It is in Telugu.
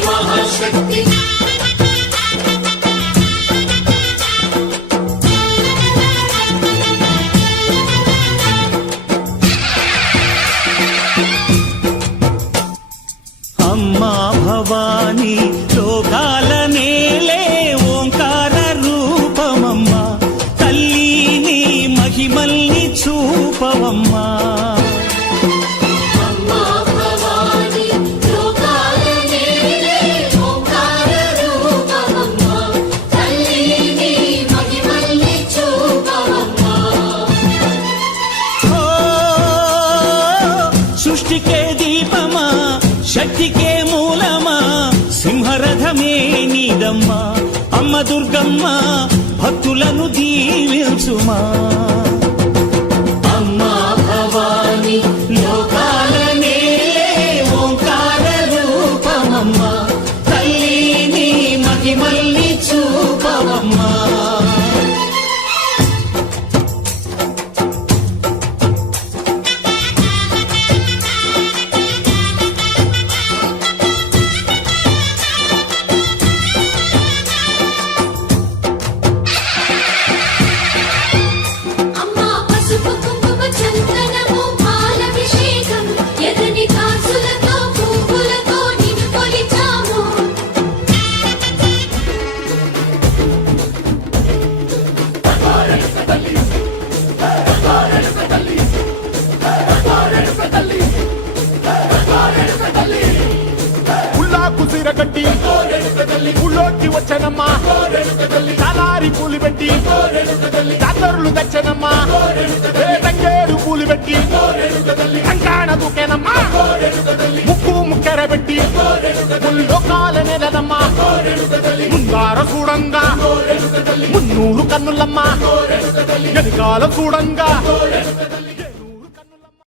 మహాశక్తి అమ్మా భవాని లోకాల నేలే ఓంకార రూపమమ్మా తల్లిని మహిమల్ని చూపవమ్మా సృష్టికే దీపమా శక్తికే మూలమా సింహరథమే నీదమ్మా అమ్మ దుర్గమ్మ భక్తులను దీవించుమా అమ్మా భవాని లోకాల నేలే ఓంకార రూపమమ్మా తల్లిని మహిమల్ని చూపవమ్మా కుసిరగట్టి ఊళ్ళోకి వచ్చనమ్మా తలారి పూలు పెట్టి దాతరులు తెచ్చనమ్మా తంగేరు పూలు పెట్టి కంకాణ దూకేనమ్మా ముక్కు ముక్కెర పెట్టి లోకాల నెలనమ్మా ముందార చూడంగా మున్నూరు కన్నులమ్మా వెనకాల చూడంగా